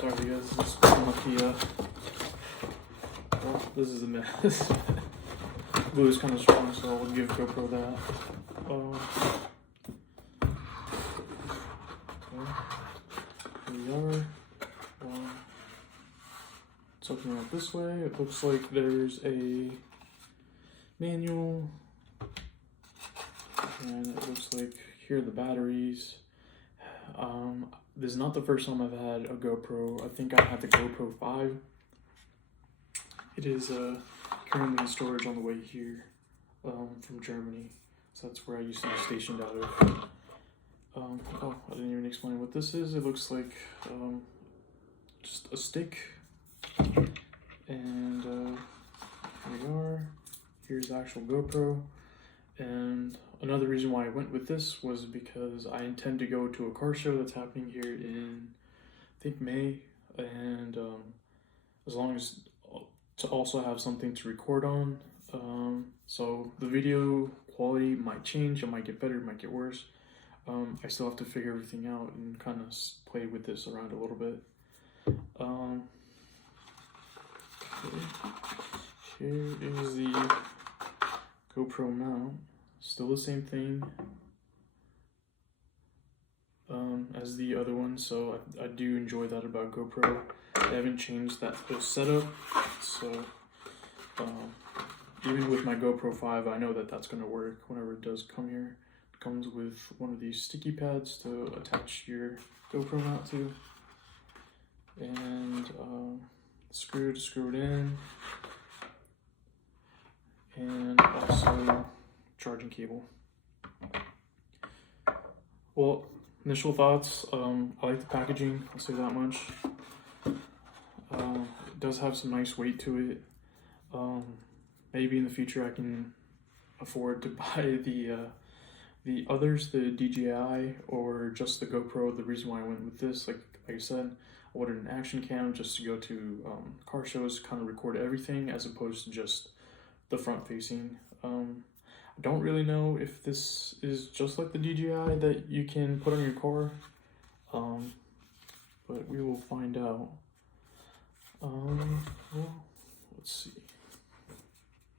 Sorry guys, let's open up the, well, this is a mess. Glue is kind of strong, so I'll give GoPro that. Here we are. It's opening up this way. It looks like there's a manual, and it looks like here are the batteries. This is not the first time I've had a GoPro. I think I had the GoPro 5. It is currently in storage on the way here from Germany. So that's where I used to be stationed out of. Oh, I didn't even explain what this is. It looks like just a stick. And here we are. Here's the actual GoPro. And another reason why I went with this was because I intend to go to a car show that's happening here in, I think, May. And as long as to also have something to record on. So the video quality might change. It might get better, it might get worse. I still have to figure everything out and kind of play with this around a little bit. Okay. Here is the GoPro mount. Still the same thing as the other one, so I do enjoy that about GoPro. They haven't changed that whole setup, so even with my GoPro 5, I know that that's going to work whenever it does come here. It comes with one of these sticky pads to attach your GoPro mount to, and screw it in, and also charging cable. Well, initial thoughts, I like the packaging, I'll say that much. It does have some nice weight to it. Maybe in the future I can afford to buy the others, the DJI or just the GoPro. The reason why I went with this, like I said, I wanted an action cam just to go to car shows, kind of record everything as opposed to just the front facing. I don't really know if this is just like the DJI that you can put on your car, but we will find out. Well, let's see.